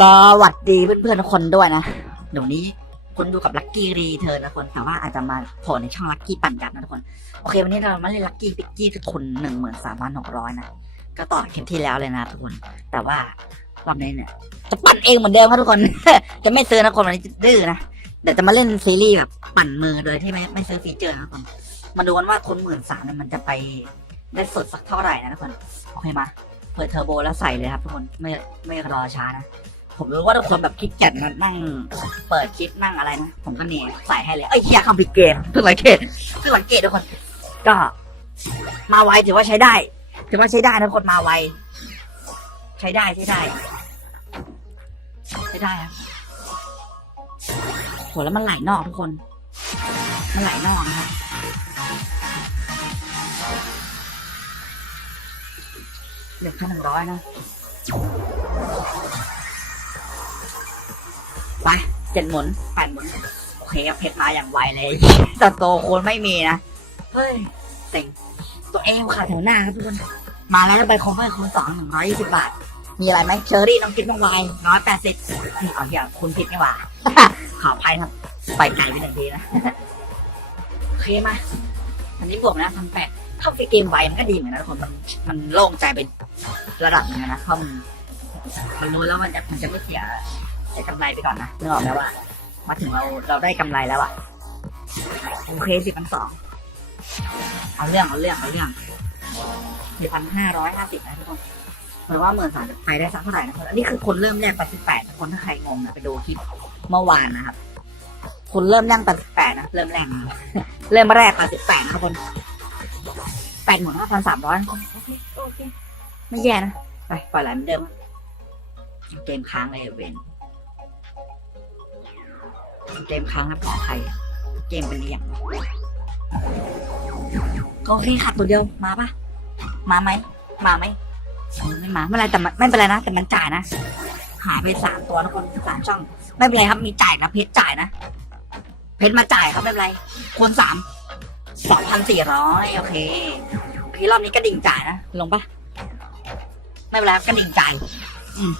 สวัสดีเพื่อนๆทุกคนด้วยนะเดี๋ยวนี้คุณดูกับลัคกี้รีเทิร์นนะคนแต่ว่าอาจจะมาโผล่ในช่องลัคกี้ปั่นจัดนะทุกคน โอเค วันนี้เรามาเล่นลัคกี้ปิกกี้คือทุนหนึ่งหมื่นสามพันหกร้อยนะ ก็ต่อคลิปที่แล้วเลยนะทุกคน แต่ว่ารอบนี้เนี่ย จะปั่นเองเหมือนเดิมครับทุกคน จะไม่ซื้อนะคนวันนี้ดื้อนะเดี๋ยวจะมาเล่นซีรีส์แบบปั่นมือโดยที่ไม่ไม่ซื้อฟีเจอร์นะทุกคน มาดูกันว่าทุนหมื่นสามเนี่ยมันจะไปได้สุดสักเท่าไหร่นะทุกคน โอเคมา ปิดเทอร์โบแล้วใส่เลยครับทุกคนไม่ไม่รอช้านะ ผมรู้ว่าทุกคนแบบคลิกจัดนนั่งเปิดคลิปนั่งอะไรนะ ผมก็เนี่ยใส่ให้เลย เอ้ยเฮียคำผิดเกมเพิ่งสังเกตเพิ่งสังเกตทุกคน ก็ มาไวถือว่าใช้ได้ ถือว่าใช้ได้นะทุกคนมาไว ใช้ได้ใช้ได้ใช้ได้ครับโหแล้วมันไหลนอกทุกคน มันไหลนอกนะครับ เหลือแค่หนึ่งร้อยนะ ไปเจ็ดหมุนแปดหมุน โอเคครับเพชรมาอย่างไวเลยแต่โตโคนไม่มีนะ เฮ้ยเต็งตัวเองขาดแถวหน้าครับทุกคน มาแล้วไปคอมเมอร์คูณสองหนึ่งร้อยยี่สิบบาท มีอะไรไหมเชอรี่น้องกินน้องไวน้อยแปดสิบเอาอย่าคุณผิดนี่หว่า ขออภัยครับ ไปไกลไปหนึ่งทีนะ โอเคมาอันนี้บวกนะพันแปดเข้าไปเกมไวมันก็ดีเหมือนกันนะทุกคนมันมันโล่งใจเป็น ระดับหนึงนะเพราะมันมันรู้แล้วมันจะมันจะไม่เสียเสียกำไรไปก่อนนะนึกออกไหมว่า มาถึงเราเราได้กำไรแล้วอะโอเคสิพันสองเอาเรื่องเอาเรื่องเอาเรื่องสี่พันห้าร้อยห้าสิบนะทุกคนหมายว่าหมื่นสามไปได้สักเท่าไหร่นะคนอันนี้คือคนเริ่มแรกแปดสิบแปดคนถ้าใครงงนะไปดูคลิปเมื่อวานนะครับ คนเริ่มแรกแปดสิบแปดนะเริ่มแรกเริ่มแรกแปดสิบแปดนะคนแปดหมื่นห้าพันสามร้อย ไม่แย่นะ ไปปล่อยไหลเหมือนเดิม เกมค้างเลยเวนเกมค้างนะปลอดภัยเกมเป็นเรียงก็โอเคขัดตัวเดียวมาปะมาไหมมาไหมไม่มาไม่เป็นไรแต่มันไม่เป็นไรนะ แต่มันจ่ายนะ หายไปสามตัวนะคนสามช่อง ไม่เป็นไรครับ มีจ่ายนะเพชรจ่ายนะ เพชรมาจ่ายครับไม่เป็นไรคูณสามสองพันสี่ร้อยโอเค พี่รอบนี้กระดิ่งจ่ายนะ ลงปะ ไม่เป็นไรครับกระดิ่งจ่ายอืม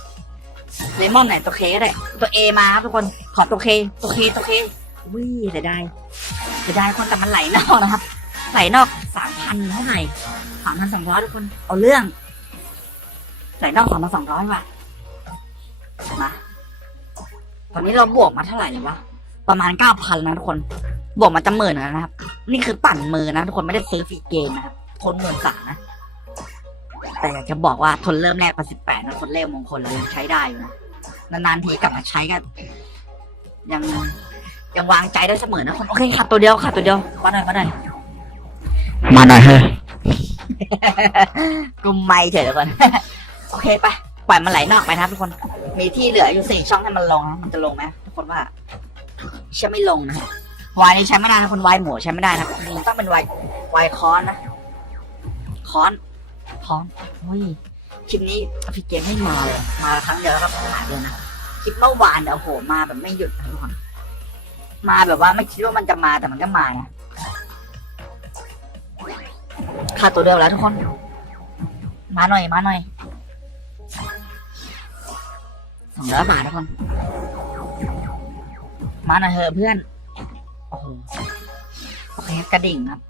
เลมอนไหนตัวเคก็ได้ตัวเอมาครับทุกคนขอตัวเคตัวเคตัวเควิ่งเสียดายเสียดายคนแต่มันไหลนอกนะครับ ไหลนอกสามพันเท่าไหร่สามพันสองร้อยทุกคนเอาเรื่อง ไหลนอกสามพันสองร้อยว่ะมาตอนนี้เราบวกมาเท่าไหร่เลยวะประมาณเก้าพันนะทุกคน บวกมาจะหมื่นแล้วนะครับ นี่คือปั่นมือนะทุกคนไม่ได้ซื้อฟรีเกมนะครับทนหมื่นสามนะ แต่อยากจะบอกว่าทนเริ่มแรกมาสิบแปดนะทนเล่มมงคลเลยยังใช้ได้อยู่นะนานๆทีกลับมาใช้กันยังยังวางใจได้เสมอนะคนโอเคขาดตัวเดียวขาดตัวเดียวมาหน่อยมาหน่อยมาหน่อยเฮ้ยกุมไม่เฉยทุกคนโอเคไปปล่อยมันไหลนอกไปนะครับทุกคน มีที่เหลืออยู่สี่ช่องให้มันลงนะมันจะลงไหมทุกคนว่าใช่ไม่ลงนะวายนี่ใช้ไม่ได้นะคนวายหมูใช้ไม่ได้นะต้องเป็นวายวายคอนนะคอน คอนอุ้ยคลิปนี้พี่เกมไม่มาเลยมาครั้งเดียวแล้วก็หายเลยนะคลิปเมื่อวานเนี่ยโอ้โหมาแบบไม่หยุดทุกคนมาแบบว่าไม่คิดว่ามันจะมาแต่มันก็มานะค่าตัวเดียวแล้วทุกคน มาหน่อยมาหน่อยสองร้อยบาททุกคน มาหน่อยเถอะเพื่อน โอ้โห โอเคกระดิ่งครับ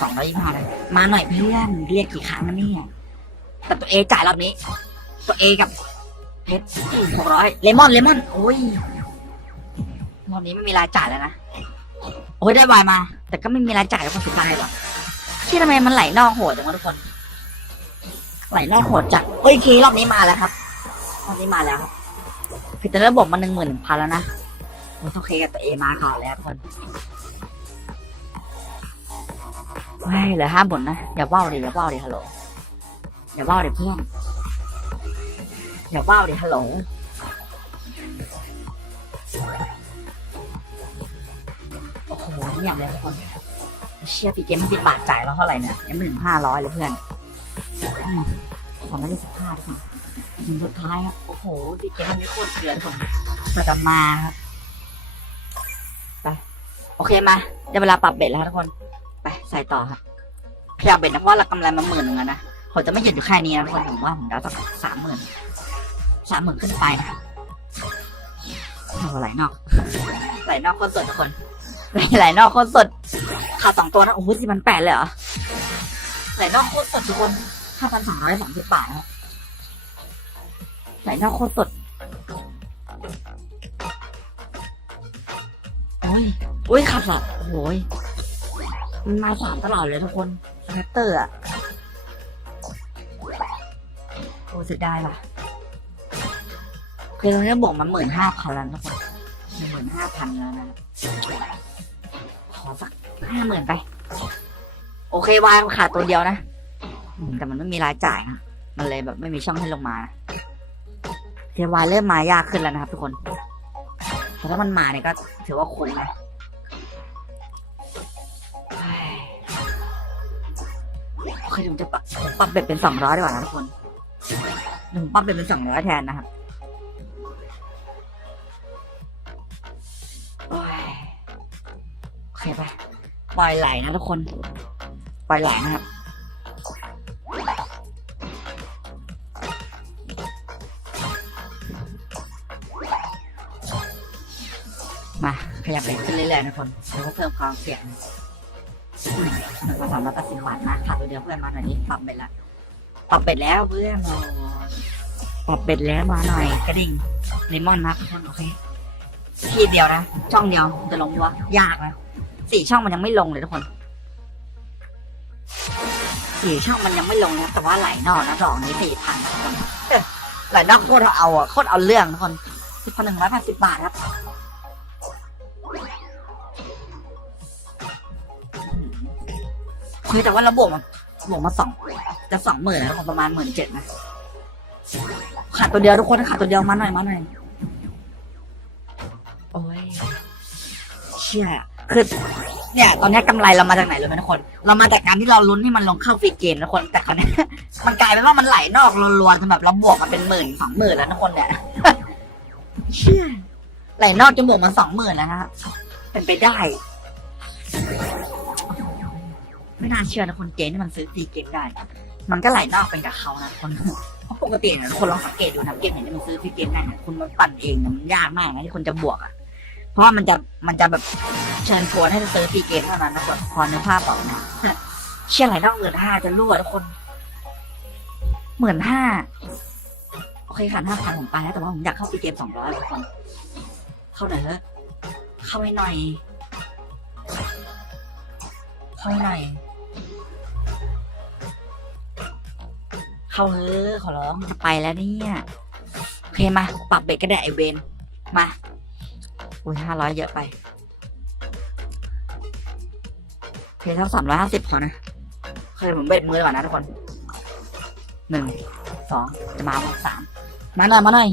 สองร้อยยี่สิบห้าเลยมาหน่อยเพื่อนเรียกกี่ครั้งแล้วเนี่ยแต่ตัวเอจ่ายรอบนี้ ตัวเอกับเพชรหกร้อยเลมอนเลมอนโอ้ยรอบนี้ไม่มีรายจ่ายแล้วนะโอ้ยได้วายมา แต่ก็ไม่มีรายจ่ายแล้วคนสุดท้ายหรอกที่ทำไมมันไหลนอกโหดจังวะทุกคน ไหลนอกโหดจัดเฮ้ยคีรอบนี้มาแล้วครับรอบนี้มาแล้วครับคือจะเริ่มบอกมาหนึ่งหมื่นหนึ่งพันแล้วนะโอ้ยโอเคกับตัวเอมาก่อนแล้วทุกคน เฮ้ยเหลือห้าหมุนนะ อย่าว่าวดิอย่าว่าวดิฮัลโหล อย่าว่าวเดี๋ยเพื่อน อย่าว่าวเดี๋ยฮัลโหลโอ้โหเงียบเลยทุกคนเชียร์ปีเกมมันปิดบาทจ่ายเราเท่าไหร่เนี่ยยังไม่ถึงห้าร้อยเลยเพื่อนสองร้อยยี่สิบห้าทุกคนถึงสุดท้ายครับ โอ้โหปีเกมมันมีโคตรเกลือทุกคนมันจะมาครับ ไป โอเคมา ได้เวลาปรับเบ็ดแล้วทุกคน ใส่ต่อครับขยับเบ็ดนะเพราะเรากำไรมาหมื่นหนึ่งแล้วนะผมจะไม่หยุดอยู่แค่นี้นะทุกคนผมว่าผมจะต้องสามหมื่นสามหมื่นขึ้นไปนะครับไหลนอกไหลนอกคนสดทุกคนไหลนอกคนสดขาดสองตัวนะโอ้โหสี่พันแปดเลยเหรอไหลนอกโคตรสดทุกคนห้าพันสามร้อยสามสิบบาทนะครับไหลนอกโคตรสดโอ้ยโอ้ยขับสับโอ้ย มันมาสามตลอดเลยทุกคนสแคตเตอร์อะโอ้เสียดายว่ะคือตรงนี้บอกมันหมื่นห้าพันแล้วทุกคนหมื่นห้าพันแล้วนะขอสักห้าหมื่นไป โอเควายมันขาดตัวเดียวนะ แต่มันไม่มีรายจ่ายนะ มันเลยแบบไม่มีช่องให้ลงมาเทวายเริ่มมายากขึ้นแล้วนะครับทุกคนแต่ถ้ามันมาเนี่ยก็ถือว่าคุ้มนะ โอเคผมจะปรับปรับเบ็ดเป็นสองร้อยดีกว่านะทุกคนผมปรับเบ็ดเป็นสองร้อยแทนนะครับโอ้ยโอเคไปปล่อยไหลนะทุกคน ปล่อยไหลนะครับมาขยับไปขึ้นเรื่อยๆนะทุกคนแล้วก็เพิ่มความเสี่ยง มาสามร้อยแปดสิบบาทนะขาดตัวเดียวเพื่อนมาหน่อยนี้ปรับเบ็ดละปรับเบ็ดแล้วเพื่อนเราปรับเบ็ดแล้วมาหน่อยกระดิ่งเลมอนนะทุกคนโอเคทีเดียวนะช่องเดียวจะลงวะยากนะสี่ช่องมันยังไม่ลงเลยทุกคนสี่ช่องมันยังไม่ลงนะแต่ว่าไหลนอกนะดอกนี้สี่พันทุกคนไหลนอกโคตรเอาอะโคตรเอาเรื่องทุกคนสิบพันหนึ่งร้อยแปดสิบบาทครับ คือแต่ว่าเราบวกมาบวกมาสองจะสองหมื่นนะทุกคนประมาณหมื่นเจ็ดนะขาดตัวเดียวทุกคนขาดตัวเดียวมาหน่อยมาหน่อยโอ้ยเชี่ยคือเนี่ย ตอนนี้กำไรเรามาจากไหนรู้ไหมทุกคน เรามาจากการที่เราลุ้นที่มันลงเข้าฟรีเกมนะทุกคนแต่คราวเนี้ยมันกลายเป็นว่ามันไหลนอกรัวๆจนแบบเราบวกมาเป็นหมื่นสองหมื่นแล้วนะทุกคนเนี่ยเชี่ยไหลนอกจนบวกมาสองหมื่นแล้วนะเป็นไปได้ ไม่น่าเชื่อนะคนเกมที่มันซื้อฟีเกมได้ มันก็ไหลนอกเป็นกับเขานะคนเพราะปกติเนี่ยคนลองสังเกตดูนะเกมไหนที่มันซื้อฟรีเกมได้เนี่ยคุณมันปั่นเองเนี่ยมันยากมากนะที่คนจะบวกอะ เพราะว่ามันจะมันจะแบบเชิญชวนให้ซื้อฟีเกมเท่านั้นนะคนพอนึกภาพออกนะเชื่อไหลนอกหมื่นห้าจะรั่วทุกคนหมื่นห้าโอเคขาดห้าพันผมไปแล้วแต่ว่าผมอยากเข้าฟีเกมสองร้อยทุกคนเข้าหน่อยเถอะเข้าให้หน่อยเข้าให้หน่อย เข้าเถอขอร้องจะไปแล้วเนี่ยโอเคมาปรับเบรกก็ได้ไอเวนมาอุ้ยห้าร้อยเยอะไปโอเคเท่าสามร้อยห้าสิบพอนะเคยผมเบ็ดมือก่อนนะทุกคนหนึ่งสองจะมาสามมาหน่อยมาหน่อย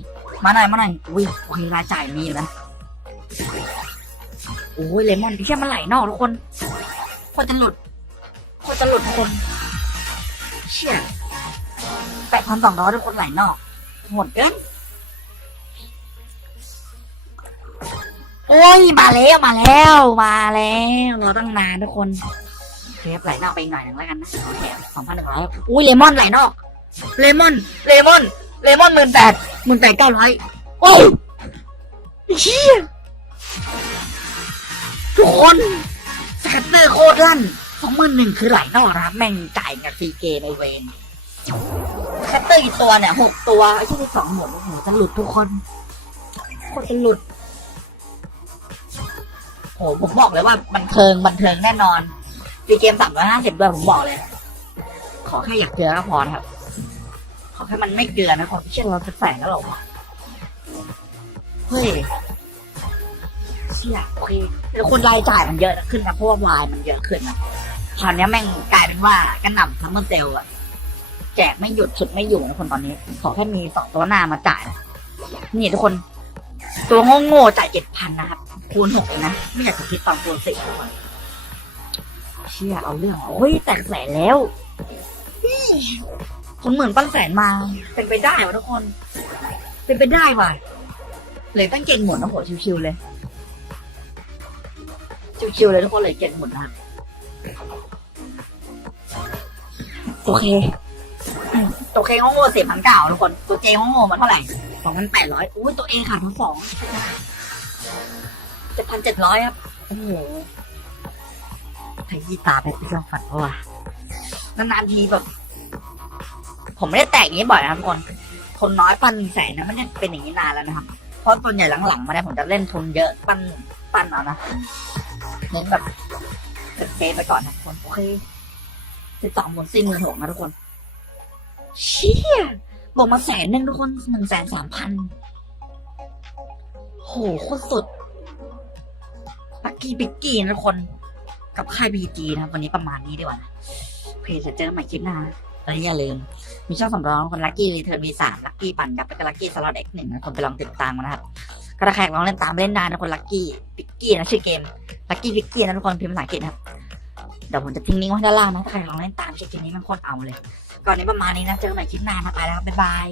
มาหน่อยมาหน่อยอุ้ยโอเครายจ่ายมีอยู่นะโอ้ยเลมอนที่แค่มันไหลนอกทุกคนโคตรจะหลุดโคตรจะหลุดทุกคนเชี่ย พันสองร้อยทุกคนไหลนอกหมดเกินโอ้ยมาแล้วมาแล้วมาแล้วรอตั้งนานทุกคนเทปไหลนอกไปหน่อยหนึ่งแล้วกันนะโอเคสองพันหนึ่งร้อยอุ้ยเลมอนไหลนอก เลมอน เลมอน เลมอนหมื่นแปดหมื่นแปดเก้าร้อยโอ้ยเชี่ยทุกคนแคตเตอร์โคตรลั่นสองหมื่นหนึ่งคือไหลนอกนะแม่งจ่ายกับฟรีเกในเวน คตเตอร์อีกตัวเนี่ยหกตัว ไอ้ที่สองหมดโอ้โหจะหลุดทุกคนโคตรจะหลุดโหผมบอกเลยว่าบันเทิงบันเทิงแน่นอนฟีเกมสามร้อยห้าสิบด้วยผมบอกเลย ขอแค่อยากเจอก็พอนะครับ ขอแค่มันไม่เกินนะคนเชื่อเราจะแสงแล้วหรอวะเฮ้ยเชี่ยโอเคแล้วคนรายจ่ายมันเยอะขึ้นนะเพราะว่าวายมันเยอะขึ้นนะคราวนี้แม่งกลายเป็นว่ากระหน่ำซัมเมอร์เซลอะ แจกไม่หยุดสุดไม่อยู่นะคนตอนนี้ ขอแค่มีสองตัวหน้ามาจ่ายนะนี่ทุกคน ตัวโง่ๆจ่ายเจ็ดพันนะครับ คูณหกเลยนะ ไม่อยากจะคิดตอนคูณสี่ทุกคนเชี่ยเอาเรื่องโอ้ยแตกแสนแล้วคนหมื่นปั้นแสนมา เป็นไปได้วะทุกคน เป็นไปได้ว่ะเลยตั้งเก่งหมดนะโหชิวๆเลยชิวๆเลยทุกคนเลยเก่งหมดนะโอเค โอเคโง่สี่พันเก้าทุกคนตัวเจโง่มันเท่าไหร่สองพันแปดร้อยอุ้ยตัวเองขาดทั้งสองเจ็ดพันเจ็ดร้อยครับโอ้โหขยี้ตาไปที่ช่องฝันว่านานๆทีแบบ ผมไม่ได้แตกอย่างนี้บ่อยนะครับทุกคนคนน้อยปันแสนนะไม่ได้เป็นอย่างนี้นานแล้วนะครับ เพราะส่วนใหญ่หลังๆมาเนี่ยผมจะเล่นทุนเยอะปั้นปั้นเอานะเน้นแบบเซฟไปก่อนนะทุกคนโอเคสิบสองหมื่นสี่หมื่นหกนะทุกคน เชี่ยบอกมาแสนหนึ่งทุกคนหนึ่งแสนสามพันโหโคตรสุดลักกี้ปิกกี้นะทุกคน กับค่ายบีจีนะครับวันนี้ประมาณนี้ดีกว่านะเคจจะเจอใหม่คลิปหน้าแล้วอย่าลืม มีช่องสำรองคนลักกี้รีเทิร์นมีสามลักกี้ปั่นกับแล้วก็ลักกี้สล็อตเอ็กหนึ่งนะคนไปลองติดตามกันนะครับกระแขกลองเล่นตามเล่นได้นะคนลักกี้ปิกกี้นะชื่อเกมลักกี้ปิกกี้นะทุกคนพิมพ์ภาษาอังกฤษนะครับ เดี๋ยวผมจะทิ้งลิงก์ไว้ด้านล่างนะถ้าใครลองเล่นตามชื่อเกมนี้มันโคตรเอาเลย ก่อนนี้ประมาณนี้นะ เจอกันใหม่คลิปหน้านะไปแล้วบบ๊ายบาย